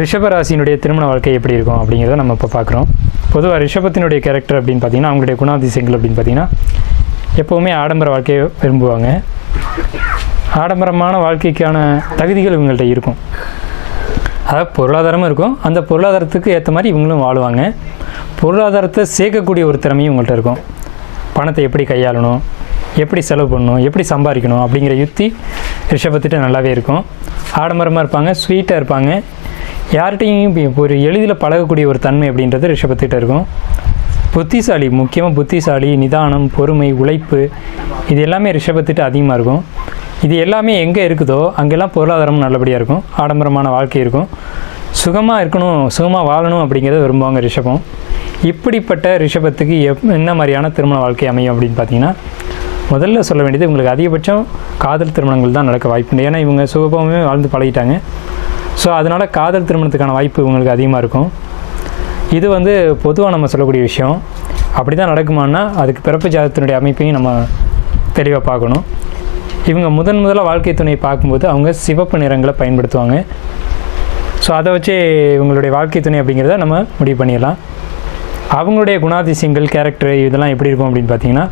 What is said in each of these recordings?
ரிஷபராசினுடைய திருமண வாழ்க்கை எப்படி இருக்கும் அப்படிங்கிறத நம்ம இப்போ பார்க்குறோம் பொதுவாக ரிஷபத்தினுடைய கேரக்டர் அப்படின்னு பார்த்தீங்கன்னா அவங்களுடைய குணாதிசயங்கள் அப்படின்னு பார்த்தீங்கன்னா எப்போவுமே ஆடம்பர வாழ்க்கையை விரும்புவாங்க. ஆடம்பரமான வாழ்க்கைக்கான தகுதிகள் இவங்கள்ட்ட இருக்கும். அதாவது பொருளாதாரமும் இருக்கும். அந்த பொருளாதாரத்துக்கு ஏற்ற மாதிரி இவங்களும் வாழுவாங்க. பொருளாதாரத்தை சேர்க்கக்கூடிய ஒரு திறமையும் இவங்கள்ட்ட இருக்கும். பணத்தை எப்படி கையாளணும் எப்படி செலவு பண்ணணும் எப்படி சம்பாதிக்கணும் அப்படிங்கிற யுக்தி ரிஷபத்திட்ட நல்லாவே இருக்கும். ஆடம்பரமாக இருப்பாங்க ஸ்வீட்டாக இருப்பாங்க. யார்கிட்டையும் ஒரு எளிதில் பழகக்கூடிய ஒரு தன்மை அப்படின்றது ரிஷபத்திட்ட இருக்கும். புத்திசாலி முக்கியமாக புத்திசாலி நிதானம் பொறுமை உழைப்பு இது எல்லாமே ரிஷபத்திட்ட அதிகமாக இருக்கும். இது எல்லாமே எங்கே இருக்குதோ அங்கெல்லாம் பொருளாதாரம் நல்லபடியாக இருக்கும். ஆடம்பரமான வாழ்க்கை இருக்கும். சுகமாக இருக்கணும் சுகமாக வாழணும் அப்படிங்கிறத விரும்புவாங்க ரிஷபம். இப்படிப்பட்ட ரிஷபத்துக்கு எப் என்ன மாதிரியான திருமண வாழ்க்கை அமையும் அப்படின்னு பார்த்தீங்கன்னா முதல்ல சொல்ல வேண்டியது உங்களுக்கு அதிகபட்சம் காதல் திருமணங்கள் தான் நடக்க வாய்ப்புண்டு. ஏன்னா இவங்க சுகபமே வாழ்ந்து பழகிட்டாங்க. ஸோ அதனால் காதல் திருமணத்துக்கான வாய்ப்பு இவங்களுக்கு அதிகமாக இருக்கும். இது வந்து பொதுவாக நம்ம சொல்லக்கூடிய விஷயம். அப்படி தான் நடக்குமான்னா அதுக்கு பிறப்பு ஜாதகத்தினுடைய அமைப்பையும் நம்ம தெளிவாக பார்க்கணும். இவங்க முதன் முதலாக வாழ்க்கை துணையை பார்க்கும்போது அவங்க சிவப்பு நிறங்களை பயன்படுத்துவாங்க. ஸோ அதை வச்சு இவங்களுடைய வாழ்க்கை துணை அப்படிங்கிறத நம்ம முடிவு பண்ணிடலாம். அவங்களுடைய குணாதிசயங்கள் கேரக்டர் இதெல்லாம் எப்படி இருக்கும் அப்படின்னு பார்த்தீங்கன்னா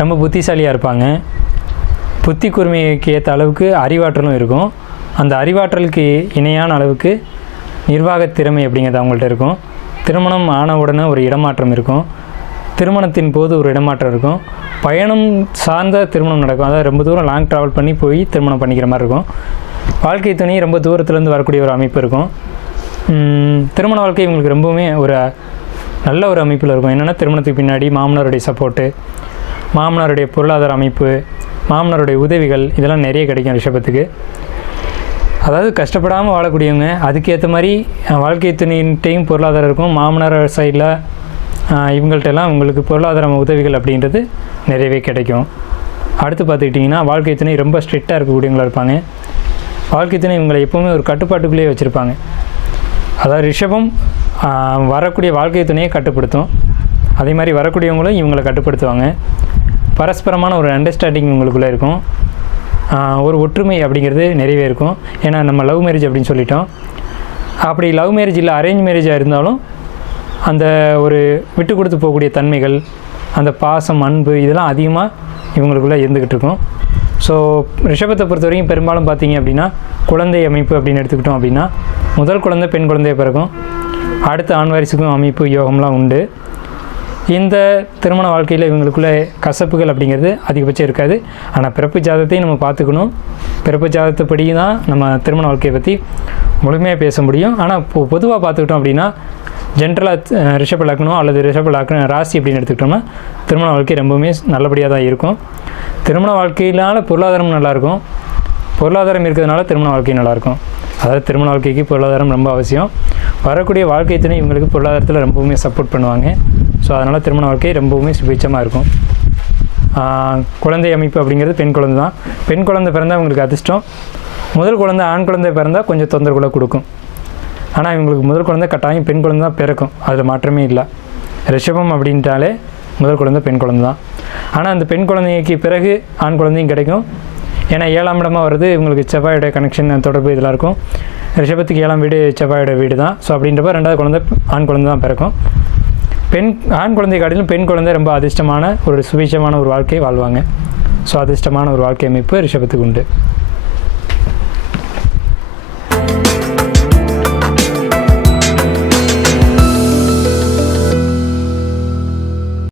ரொம்ப புத்திசாலியாக இருப்பாங்க. புத்தி கூர்மைக்கு ஏற்ற அளவுக்கு அறிவாற்றலும் இருக்கும். அந்த அறிவாற்றலுக்கு இணையான அளவுக்கு நிர்வாக திறமை அப்படிங்கிறது அவங்கள்ட்ட இருக்கும். திருமணம் ஆன உடனே ஒரு இடமாற்றம் இருக்கும். திருமணத்தின் போது ஒரு இடமாற்றம் இருக்கும். பயணம் சார்ந்த திருமணம் நடக்கும். அதாவது ரொம்ப தூரம் லாங் ட்ராவல் பண்ணி போய் திருமணம் பண்ணிக்கிற மாதிரி இருக்கும். வாழ்க்கை துணை ரொம்ப தூரத்துலேருந்து வரக்கூடிய ஒரு அமைப்பு இருக்கும். திருமண வாழ்க்கை இவங்களுக்கு ரொம்பவுமே ஒரு நல்ல ஒரு அமைப்பில் இருக்கும். என்னென்னா திருமணத்துக்கு பின்னாடி மாமனாருடைய சப்போர்ட்டு மாமனாருடைய பொருளாதார அமைப்பு மாமனாருடைய உதவிகள் இதெல்லாம் நிறைய கிடைக்கும் ரிஷபத்துக்கு அதாவது கஷ்டப்படாமல் வாழக்கூடியவங்க அதுக்கேற்ற மாதிரி வாழ்க்கை துணையின்ட்டையும் பொருளாதாரம் இருக்கும் மாமனார் சைடில் இவங்கள்ட்ட எல்லாம் உங்களுக்கு பொருளாதார உதவிகள் அப்படின்றது நிறையவே கிடைக்கும். அடுத்து பார்த்துக்கிட்டிங்கன்னா வாழ்க்கை துணை ரொம்ப ஸ்ட்ரிக்டாக இருக்கக்கூடியவங்களா இருப்பாங்க. வாழ்க்கை துணை இவங்களை எப்போவுமே ஒரு கட்டுப்பாட்டுக்குள்ளேயே வச்சுருப்பாங்க. அதாவது ரிஷபம் வரக்கூடிய வாழ்க்கை துணையை கட்டுப்படுத்தும். அதே மாதிரி வரக்கூடியவங்களும் இவங்களை கட்டுப்படுத்துவாங்க. பரஸ்பரமான ஒரு அண்டர்ஸ்டாண்டிங் உங்களுக்குள்ளே இருக்கும். ஒரு ஒற்றுமை அப்படிங்கிறது நிறையவே இருக்கும். ஏன்னா நம்ம லவ் மேரேஜ் அப்படின்னு சொல்லிட்டோம். அப்படி லவ் மேரேஜ் இல்லை அரேஞ்ச் மேரேஜாக இருந்தாலும் அந்த ஒரு விட்டு கொடுத்து போகக்கூடிய தன்மைகள் அந்த பாசம் அன்பு இதெல்லாம் அதிகமாக இவங்களுக்குள்ளே இருந்துக்கிட்டு இருக்கும். ஸோ ரிஷபத்தை பொறுத்த வரைக்கும் பெரும்பாலும் பார்த்தீங்க அப்படின்னா குழந்தை அமைப்பு அப்படின்னு எடுத்துக்கிட்டோம் அப்படின்னா முதல் குழந்தை பெண் குழந்தைய பிறக்கும். அடுத்த ஆண் வாரிசுக்கும் அமைப்பு யோகம்லாம் உண்டு. இந்த திருமண வாழ்க்கையில் இவங்களுக்குள்ள கசப்புகள் அப்படிங்கிறது அதிகபட்சம் இருக்காது. ஆனால் பிறப்பு ஜாதத்தையும் நம்ம பார்த்துக்கணும். பிறப்பு ஜாதத்தைப்படி தான் நம்ம திருமண வாழ்க்கையை பற்றி முழுமையாக பேச முடியும். ஆனால் இப்போ பொதுவாக பார்த்துக்கிட்டோம் அப்படின்னா ஜென்ரலாக ரிஷப லக்னம் அல்லது ரிஷப லக்ன ராசி அப்படின்னு எடுத்துக்கிட்டோம்னா திருமண வாழ்க்கை ரொம்பவுமே நல்லபடியாக தான் இருக்கும். திருமண வாழ்க்கையினால் பொருளாதாரம் நல்லாயிருக்கும் பொருளாதாரம் இருக்கிறதுனால திருமண வாழ்க்கை நல்லாயிருக்கும் அதாவது திருமண வாழ்க்கைக்கு பொருளாதாரம் ரொம்ப அவசியம். வரக்கூடிய வாழ்க்கை துணை இவங்களுக்கு பொருளாதாரத்தில் ரொம்பவுமே சப்போர்ட் பண்ணுவாங்க. ஸோ அதனால் திருமண வாழ்க்கை ரொம்பவுமே சுபிச்சமாக இருக்கும். குழந்தை அமைப்பு அப்படிங்கிறது பெண் குழந்தை தான். பெண் குழந்தை பிறந்தால் இவங்களுக்கு அதிர்ஷ்டம். முதல் குழந்தை ஆண் குழந்தை பிறந்தால் கொஞ்சம் தொந்தரவுகளை கொடுக்கும். ஆனால் இவங்களுக்கு முதல் குழந்தை கட்டாயம் பெண் குழந்தை தான் பிறக்கும். அதில் மாற்றமே இல்லை. ரிஷபம் அப்படின்ட்டாலே முதல் குழந்தை பெண் குழந்தை தான். ஆனால் அந்த பெண் குழந்தைக்கு பிறகு ஆண் குழந்தையும் கிடைக்கும். ஏன்னா ஏழாம் இடமா வருது இவங்களுக்கு செவ்வாயோட கனெக்ஷன் தொடர்பு இதெல்லாம் இருக்கும். ரிஷபத்துக்கு ஏழாம் வீடு செவ்வாயோட வீடு தான் ஸோ அப்படின்றப்ப ரெண்டாவது குழந்தை ஆண் குழந்தை தான் பிறக்கும். பெண் ஆண் குழந்தை காட்டிலும் பெண் குழந்தை ரொம்ப அதிர்ஷ்டமான ஒரு சுபிட்சமான ஒரு வாழ்க்கையை வாழ்வாங்க. ஸோ அதிர்ஷ்டமான ஒரு வாழ்க்கை அமைப்பு ரிஷபத்துக்கு உண்டு.